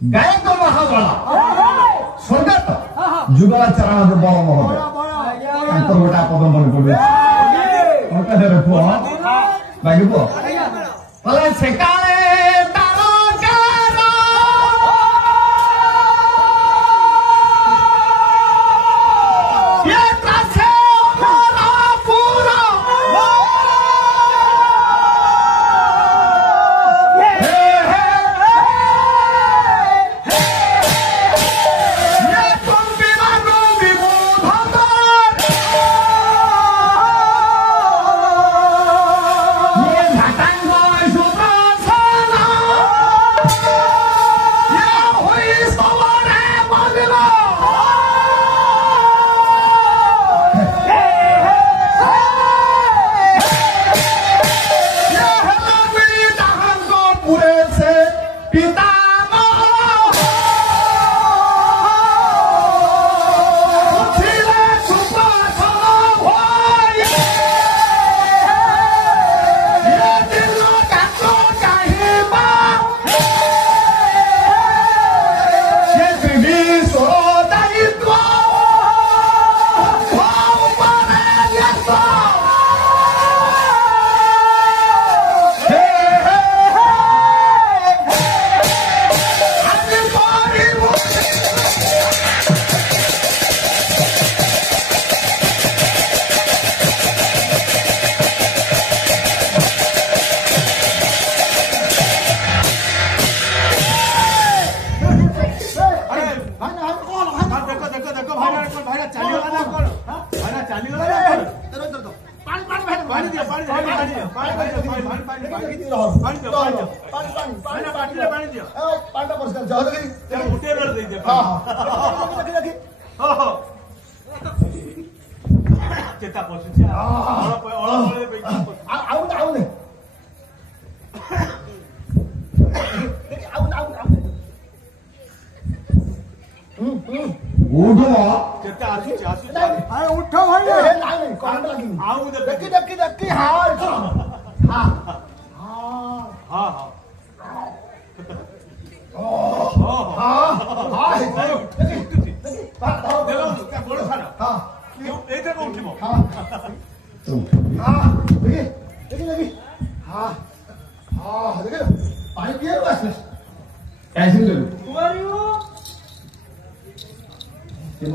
गायक महाबल स्वर्गत जुगलाचरण जो बड़ महोदय गोटा पद मन पड़े पुह बाकी पुह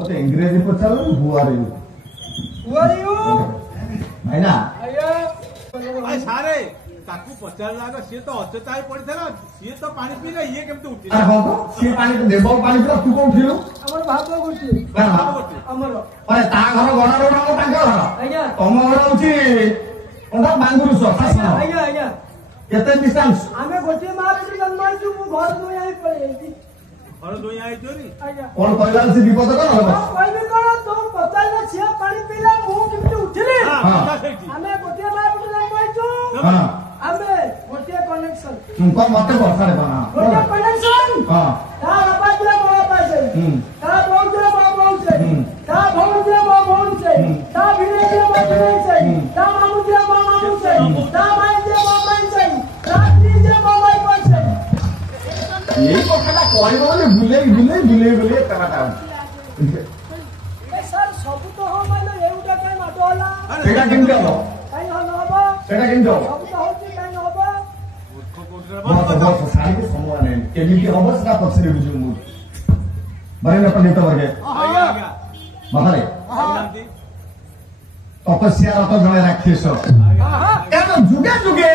से इंग्रेजी पचार सारे पचारा सी तो अचेता पड़ा सी तो पानी पीला ये केमती उठी सी पानी देव पानी पीला तू कौन उठिलु हमर भाग गोटी हमर अरे ता घर गणा रोड तांका घर आज्ञा तम घर होची कोंडा बांगुरु सफास आज्ञा आज्ञा केते डिस्टेंस आमे गोटी मारे जन्म आइछु मु घर दुई आई पळे घर दुई आई चोरी आज्ञा कोन कहला से विपद कर कहबे कोन तो पचारा सी पानी पीला मु केमती उठिले आमे गोटी मारे जन्म आइछु हां आमे गोटी कनेक्शन तुमको मते बरसा रे बना गोटी कनेक्शन हां ता बाबा दिया बाबा पासे ता बहु दिया बाबा से ता बहु दिया बाबा से ता भिने दिया बाबा से ता मामू दिया मामू से ता भाई दिया बाबा से रात्रि दिया बाबा से यही कथा कहै बोले भुले कराटा ए सर सब तो हो माने एउटा काय माटो होला सेटा केमते हो काय हलो सेटा केमते हो सब तो होची काय होबो बहुत सारी के समूह ने केमिति अवस्था पछरे बुझु मु बरे न पंडित वर्गे आज्ञा बाबारे तपस्या रत जणे राक्षस कारण जुगे जुगे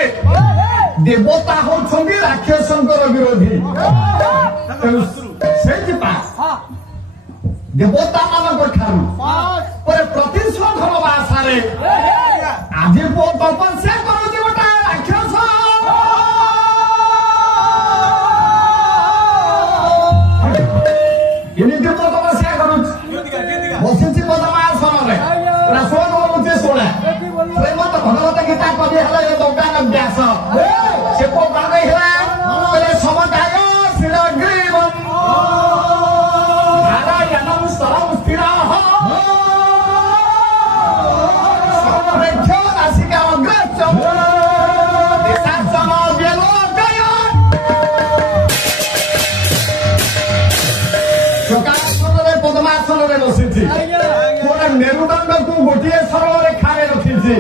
देवता होछंदी राक्षसंकर विरोधी सेति पा देवता मानक ठारू पर प्रतिशोध भाषारे आज पो तपस्या करू देवता राक्षस इनि देव तपस्या करू बसिछि पदमासन रे रासोन होचे सोना श्रीमद भगवत गीता कवि हला ये दोकान व्यास से को गावे हला परे समदाय श्रीग्रीवम नारायणं सरम स्थिराः समरेख्य नासिका अग्रच दिशासम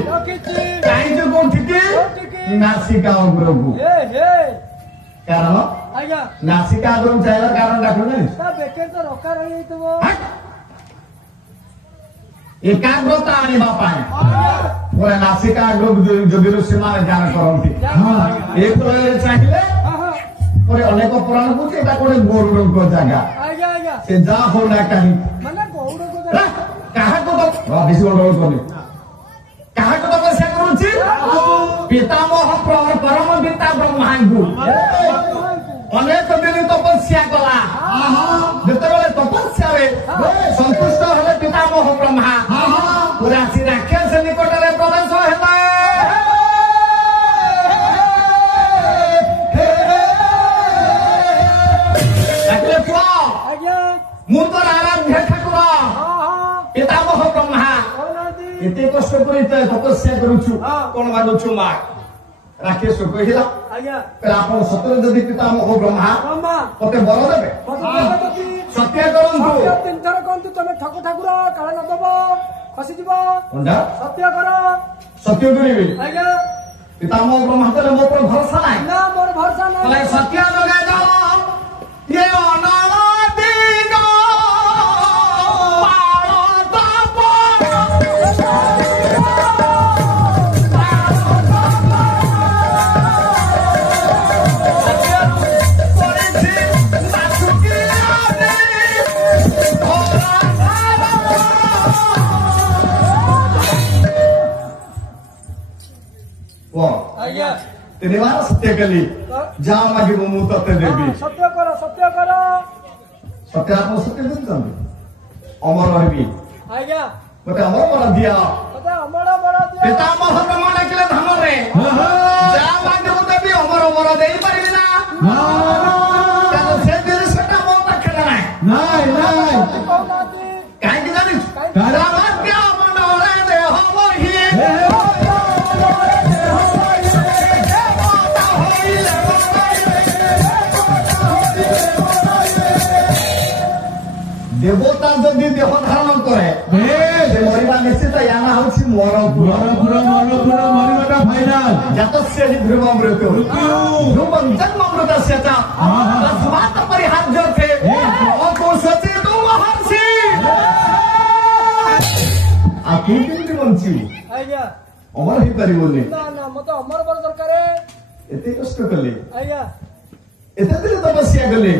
ରଖିଛି କାହିଁକି କୋଉଠିକି ନାସିକା ଅଗ୍ରକୁ କାରଣ ନାସିକା ଅଗ୍ରକୁ ଚାହିଁବା କାରଣ ଡାକୁନି ଏକାଗ୍ରତା ଆଣିବା ପାଇଁ ପୁରା ନାସିକା ଅଗ୍ରକୁ ଯୋଗୀରୁ ସେମାନେ ଧ୍ୟାନ କରନ୍ତି ଏ ପ୍ରୟରେ ଚାହିଁଲେ ପରେ ଅନେକ ପୁରାଣ କହୁଛି ଏଇଟା ଗୋଟେ ଗରୁଡଙ୍କ ଜାଗା ସେ ଯାହା ହଉ ନା କାହିଁକି କାହାକୁ ବେଶୀ ଗଣ୍ଡଗୋଳ କଲେ କାହାକୁ ତପସ୍ୟା କରୁଛି ପିତାମହ ପରମ ପିତା ବ୍ରହ୍ମାଙ୍କୁ ଅନେକ ଦିନ ତପସ୍ୟା କଲା ଯେତେବେଳେ ତପସ୍ୟାରେ ସନ୍ତୁଷ୍ଟ ହେଲେ ପିତାମହ ବ୍ରହ୍ମା ପୁରା ଆସି ରାକ୍ଷସ ନିକଟରେ ପ୍ରବେଶ ହେଲା ମୁଁ ତୋର ଆରାଧ୍ୟ ଠାକୁର ପିତାମହ ବ୍ରହ୍ମା ଏତେ କଷ୍ଟ କରି ତପସ୍ୟା କରୁଛୁ କଣ ମାଗୁଛୁ ମା ରାକ୍ଷସ କହିଲା ଆପଣ ସତରେ ଯଦି ପିତାମହ ବ୍ରହ୍ମା ମତେ ବର ଦେବେ ସତ୍ୟ କରନ୍ତୁ ତିନିଥର କହନ୍ତୁ ତମେ ଠାକୁର କାଳ ନ ଦବ ଖସିଯିବ ସତ୍ୟ କର ସତ୍ୟ କରିବି ପିତାମହ ବ୍ରହ୍ମା କହିଲେ ମୋ ଉପରେ ଭରସା ନାହିଁ ନା ମୋର ଭରସା ନାହିଁ ସତ୍ୟ ଲଗାଇ ଦବ ଇଏ ତିନିବାର ସତ୍ୟ କଲି ଯାହା ମାଗିବ ମୁଁ ତତେ ଦେବି ସତ୍ୟ କର ସତ୍ୟ କର ସତ୍ୟ ଆପଣ ସତ୍ୟ ଦେଉଛନ୍ତି ଅମର ରହିବି ମତେ ଅମର ବର ଦିଅ ପିତାମହ ବ୍ରହ୍ମା ଡାକିଲେ ଧାମରେ ଯାହା ମାଗିବ ଦେବି ଅମର ବର ଦେଇପାରିବି ନା ସେ ଜିନିଷଟା ମୋ ପାଖରେ ନାହିଁ କାହିଁକି ଜାଣିଛୁ ଦେବତା ଯଦି ଦେହ ଧାରଣ କରେ ମରିବା ନିଶ୍ଚିତ ୟା ନା ହଉଛି ମରିବାଟା ଫାଇନାଲ ଜାତସ୍ୟ ହି ଧ୍ରୁବ ମୃତ୍ୟୁ ଧ୍ରୁବଂ ଜନ୍ମ ମୃତସ୍ୟ ଚ ତସ୍ମାତ୍ ପରିହାର୍ଯ୍ୟତେ ଅକୌଶତେ ତୁ ମହର୍ଷି ଆଉ ତୁ କେମିତି ବଞ୍ଚିବୁ ଅମର ହେଇପାରିବନି ମତେ ଅମର ବର ଦରକାର ଏତେ କଷ୍ଟ କଲେ ଏତେ ଦିନ ତପସ୍ୟା କଲେ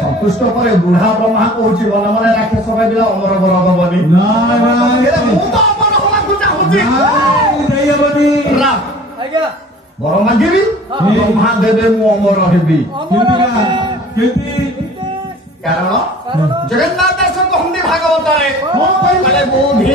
ସନ୍ତୁଷ୍ଟ ପରେ ବୁଢା ବ୍ରହ୍ମା କହୁଛି ମନେ ମନେ ରାକ୍ଷସ ଭାବିଲା ଅମର ବର ଦବନି ମୁଁ ତ ଅମର ହବାକୁ ଚାହୁଁଛି ବର ମାଗିବି ବ୍ରହ୍ମା ଦେବେ ମୁଁ ଅମର ହେବି କାରଣ ଜଗନ୍ନାଥ ଦାସ କହନ୍ତି ଭାଗବତରେ ବୁଦ୍ଧି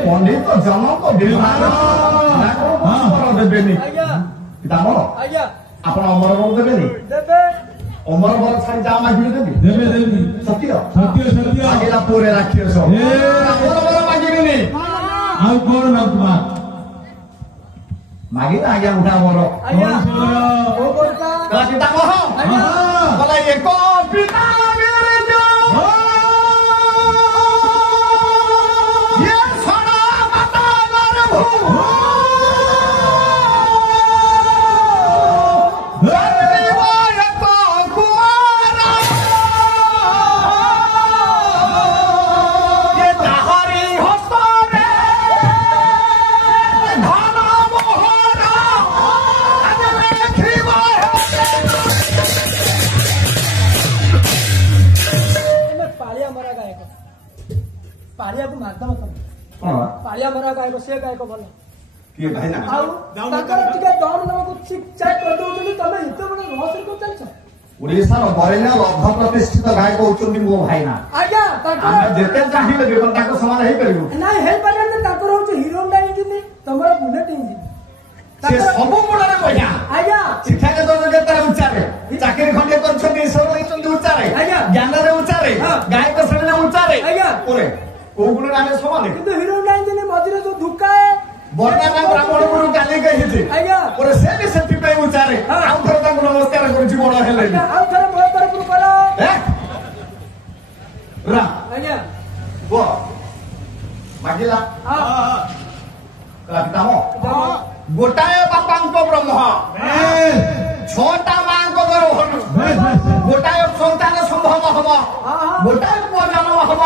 ପଣ୍ଡିତ ଜନକ ବିଭାଗ ଦେବେନି ପିତାମହ ଆପଣ ଅମର ବର ଦେବେନି ଅମର ବର ଛାଡି ଯାହା ମାଗିବେ ଦେବି ସତ୍ୟ ମାଗିଲା ପରେ ରାକ୍ଷସ ଅମର ବର ମାଗିବେନି ଆଉ କଣ ମାଗିଲେ ଆଜ୍ଞା ଉଠା ବର ପିତାମହ ଏକ ପିତା ପାଳିଆ ମରା ଗାୟକ ସେ ଗାୟକ ଭଲ ଆଉ ତାଙ୍କର ଟିକେ ଦମ ନବାକୁ ଠିକ ଚେକ୍ କରିଦଉଛନ୍ତି ତମେ ଏତେ ବଡ ରହସ୍ୟ କଣ ଚାଲିଛ ଓଡ଼ିଶାର ବରେଣ୍ୟ ଲବ୍ଧ ପ୍ରତିଷ୍ଠିତ ଗାୟକ ହଉଛନ୍ତି ମୋ ଭାଇନା ଆମେ ଯେତେ ଚାହିଁଲେ ବି କଣ ତାଙ୍କ ସମାନ ହେଇପାରିବୁ ନାଇଁ ହେଇପାରିବନି ତାଙ୍କର ହଉଛି ହିରୋ ହୋଣ୍ଡା ଇଞ୍ଜିନ ତମର ବୁଲେଟ ଇଞ୍ଜିନ ସେ ସବୁ ଗୁଣରେ ବଢିଆ ଆଜ୍ଞା ଶିକ୍ଷାଗତ ଯୋଗ୍ୟତାରେ ଉଚ୍ଚାରେ ଚାକିରି ଖଣ୍ଡିଏ କରିଛନ୍ତି ଈଶ୍ୱର ଦେଇଛନ୍ତି ଉଚ୍ଚାରେ ଜ୍ଞାନରେ ଉଚ୍ଚାରେ ଗାୟକ ଶ୍ରେଣୀରେ ଉଚ୍ଚାରେ ପରେ କୋଉ ଗୁଣରେ ଆମେ ସମାନ କିନ୍ତୁ ହିରୋ ହୋଣ୍ଡା ଇଞ୍ଜିନ ମଝିରେ ଯୋଉ ଧୁକାଏ ବର୍ଣ୍ଣନା ବ୍ରାହ୍ମଣ ଗୁରୁ ଗାଲି କହିଛି ପରେ ସେ ବି ସେଥିପାଇଁ ଉଚ୍ଚାରେ ଆଉ ଥରେ ତାଙ୍କୁ ନମସ୍କାର କରୁଛି ବଡ ହେଲେ ଆଉ ଥରେ ମୋ ତରଫରୁ କର ଆଜ୍ଞା କୁହ ମାଗିଲା ପିତାମ ଗୋଟାଏ ବାପାଙ୍କ ବ୍ରହ୍ମ ଛଅଟା ମାଙ୍କ ଗର୍ଭରୁ ଗୋଟାଏ ସନ୍ତାନ ସମ୍ଭବ ହବ ଗୋଟାଏ ପୁଅ ଜନ୍ମ ହବ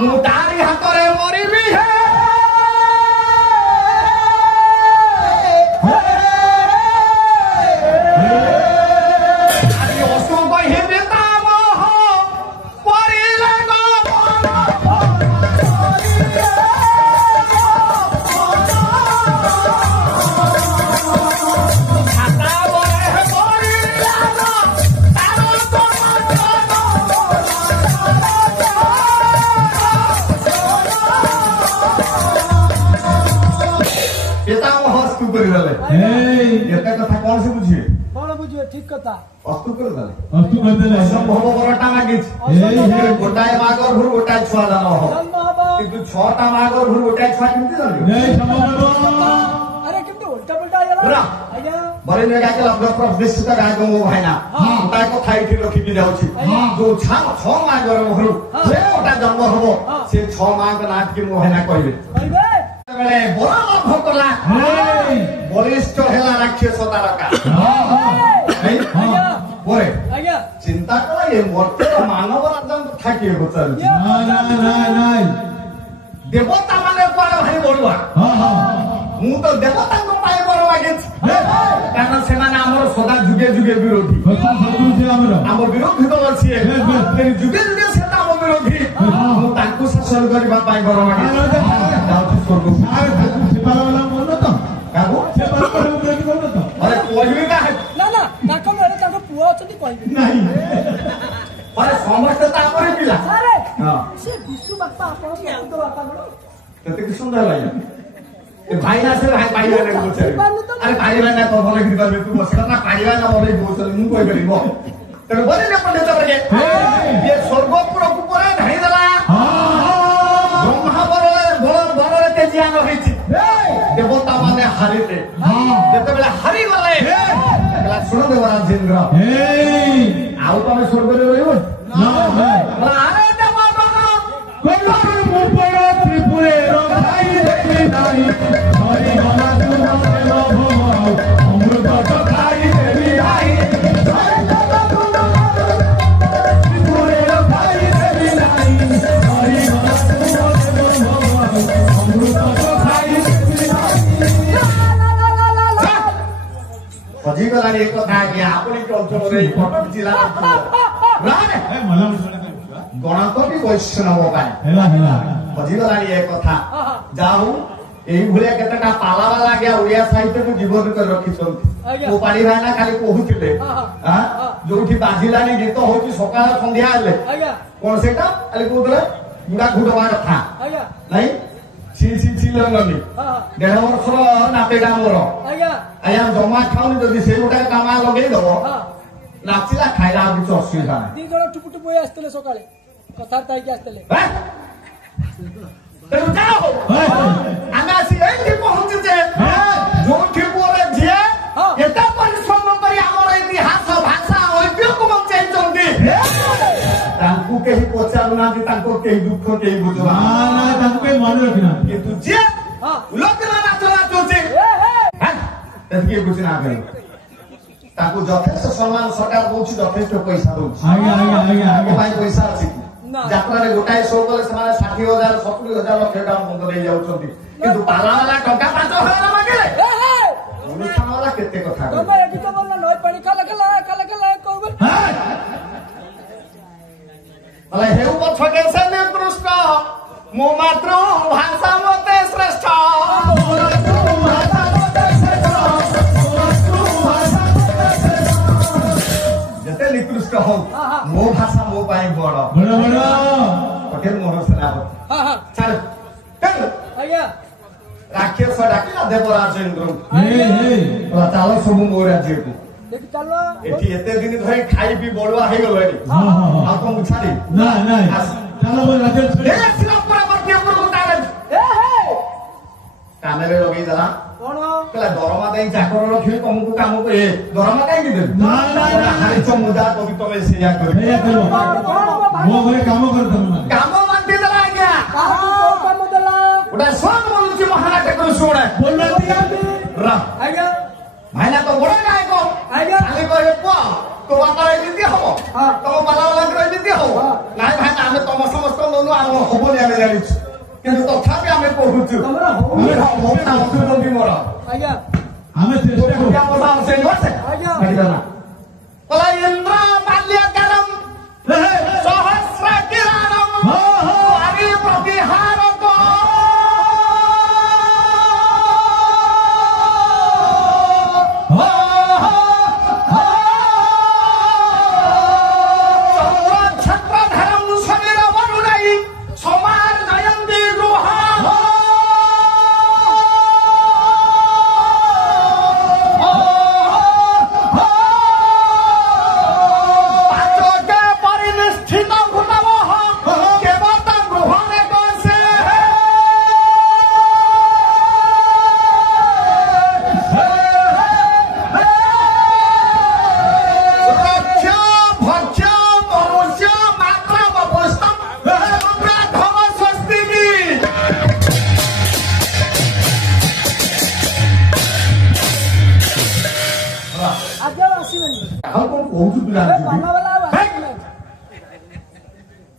ମୁଁ ତାରି ହାତରେ ମରିବି एता कथा कौन से बुझिए कौन बुझिए ठीक कथा अस्तु कर देले संभव बरटा लागिछ गोटाए मागर भुर गोटाए छुआ दान हो किंतु छटा मागर भुर गोटाए छुआ किंतु जानियो नहीं संभव अरे किंतु उल्टा पलटा आया आज्ञा बरे ने गाके लब्ध प्रतिष्ठित गायक मो भाईना ता कथा इठी रखि भी जाउछि जो छ मागर भुर से ओटा जन्म हबो से 6 माग नाट की मो भाईना कहबे बेले बड़ा लाभ कला बलिष्ठ हेला राक्षस तारका बोरे चिंता कला ये मोटे मानव राजन थाकी बचल नाही देवता माने कोड भाई बडुआ मु तो देवता को पाए बड़ लागे कारण से माने हमर सदा जुगे जुगे विरोधी हमर विरोधी तो अछि जुगे जुगे से हमर विरोधी मु तांको शासन करबा पाए बड़ लागे जाउछि स्वर्ग सेपाला वाला बोल तो कागो सेपाला वाला बोल तो अरे कोइबे का ना ना ताको मेरे ताको पुआ अछती कोइबे नहीं अरे समस्त तापरे पिला अरे हां से विष्णु बापा आपण तो बापा बडो केते कि सुंदर लागला ए भाई ना से भाई भाई वाले बोल अरे भाई वाला को बोले कि बाबे तू बस ना भाई वाला बोले बोल मु कोइ परिबो तेरे बोले ने पंडित बजे ये स्वर्गपुर ऊपर धाई देला ब्रह्मा बरे तेजिया न होइछि देवता माने हारिले जते बेला हारि गले एकला सुन देवराज इंद्र आउ तमे स्वर्ग रे रहइबो ना अरे देवता कोन मुपर त्रिपुरे रखाई देखि नाही हरि मना तुमा देव अमृत तो खाई देवी नाही त्रिपुरे रखाई देवी नाही हरि मना तुमा देव अमृत तो खाई देवी नाही गलानी एक कथा कि आपणी के अंचल रे कटक जिल्ला राने मला गणपति वैष्णव पाए हेला गलानी एक कथा जाऊ एई भलिया केतटा पाला वाला गया ओडिया साहित्य को जीवन कर रखि छथि ओ पाड़ी भाईना खाली कहूथिले हां जोठी बाजिलानी गीत होची सकाळ संध्या आले कोन सेटा अले कोदले गुडा घुडवा कथा नहीं छि लंगनी 1.5 वर्ष नातेडा मोर आया जमा खाउनी जदि से गोटा कामा लगेई दबो नाचिला खाइला किछ असुविधा नाही दी जण टुपु टुपु आस्तले सकाळे कथा ताई आस्तले तेनु जाओ आमे आसी एठी पहुंच जे जोठी पोरे जे एता परिश्रम करी हमर इतिहास भाषा ऐतिह्य को बचाई चंदी तांकु केही पचारु ना कि तांको केही दुख केही बुझो ना ना तांको के मन रखना किंतु जे लोकना नाचला चोचे हां तथि बुझना करे तांको यथेष्ट सम्मान सरकार दोछि यथेष्ट पैसा दोछि आगे भाई पैसा अछि यात्रा रे गोटाई शो कले समाने 60,000 70,000 लक्ष टका बंद दे जाउछंती किंतु पाला वाला टका 5,000 मागे अनुष्ठान वाला केते कथा तमे एठी तो बोलना नय पानी खाला कहबो अले हेउ पछके से ने कृष्ण मो मात्र भाषा मते श्रेष्ठ जते निकृष्ट हो मो भाषा मो पाई बड़ बड़ा बड़ा पटेल मोर सेनापति चल चल ଆଜ୍ଞା राक्षस डाकिला देवराज इंद्र हे हे चाल सब मो राज्य को ଦେଖି ଚାଲ एठी एते दिन धरि खाई पी बडुआ हे गलनी हां हां आ तुम छाड़ी ना ना चलो वो राजे ए सिला परवर्ती ऊपर को तारे ଏ ହେ काने रे लगे दला କଣ कला दरमा देई चाकर रखि तुमको काम को ए दरमा काई दे ना ना ना हारे चमुदा कवि तमे सेया कर भैया करो वो घरे काम कर दम काम मानते दला आज्ञा କାହାକୁ କୋଉ କାମ ଦେଲା उडा सोन बोलुची महानाटक कर सुणे बोल दिया रा ଆଜ୍ଞା भाईना तो बड़ा गाय को ଆଜ୍ଞା खाली कहे पो तो बाता रे दिती हो हां तम बाला लग रे दिती हो नाइ भाई आमे तम समस्त लोनु आम होबो ने आमे जानि किंतु तथापि आमे कहूछु ତମର ହଉ ଆମେ होता असुबंदी मोर ଆଜ୍ଞା हमें चेष्टा करो क्या बोला से नोसे ଆଜ୍ଞା कहिला कला इंद्र बाल्यकरम सहस्र किरणम हरि प्रतिहार तो ଆଜ୍ଞା ଆସିବେନି हम कौन कहूछु तू जानि ପାନ ବାଲା ଆଉ ଆସିବେନି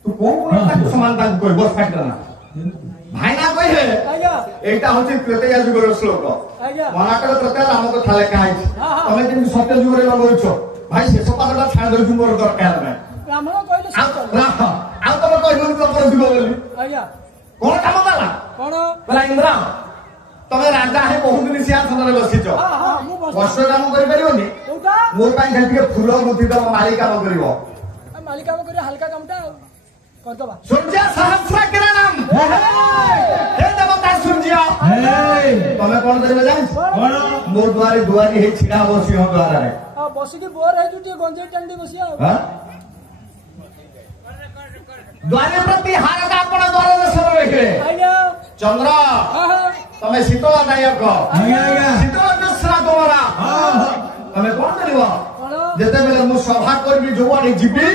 तू कौन कोन समानता कोइ बस फाट करना भाईना कहे ଆଜ୍ଞା एटा होची त्रेतया जुगर श्लोक ଆଜ୍ଞା मनाटक त्रेतया नाम को थाले काई हाँ, हाँ। तमे जेमि सत्य जुगरे लगोइछो भाई शेष पादटा छाड़ दउछु मोर दरकार नै ବ୍ରାହ୍ମଣ କହିଲେ आ ସତ तमे कहबो तो पर जुग बोली ଆଜ୍ଞା कोन काम कला କଣ बोला इंद्र तमे राजा है बहुत दिन सिंहासन रे बसिछो ହଁ ହଁ ମୁଁ ବସ कष्ट काम करि परिबोनी କୋଉଟା मोर पाई खाली के फूल मुठी दम माली काम करिवो ମାଲିକ କାମ କରିବା ହାଲକା କାମଟା ଆଉ କରିଦବା सूर्य सहस्र किरणम हे देवता सूर्य हे तमे कोन करिवे जानिस कौन मोर द्वारे दुआरी हे छिड़ा हो सिंह द्वारा रे ଆଉ ବସିକି ବୋର ହେଇଛୁ ଟିକେ ଗଞ୍ଜେଇ ଟାଣି ବସିବା ଆଉ हां द्वारे प्रति हार का आपण द्वार दर्शन रेखे ଆଜ୍ଞା चंद्र ହଁ ହଁ तमे शीतल दायक आज्ञा आज्ञा शीतल दसरा तोरा हां तमे कोन करिवो କଣ जेते बेले मु सभा करबी जोवानी जीबी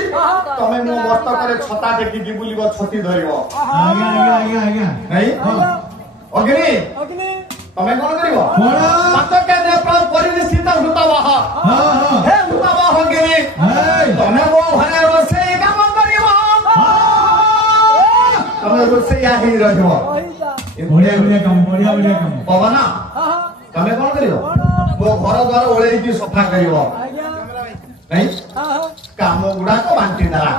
तमे मु मस्त करे छता टेकी दी बुलिबो छती धरिबो आज्ञा आज्ञा आज्ञा आज्ञा नहीं ଆଜ୍ଞା अग्नि ଅଗ୍ନି तमे कोन करिवो कौन मत के ने परिनिष्ठित हुतवाह हां हां हे हुतवाह अग्नि हे तमे मो घरे रोषेई काम करिवो तमे रोषेई आही रहिबो କହିଲା बढ़िया बढ़िया काम पवन ହଁ ହଁ तमे कोन करिवो କଣ मो घर द्वार ओळेई की सफा करिवो ଆଜ୍ଞା नहीं ହଁ ହଁ काम गुडा को बांटी दला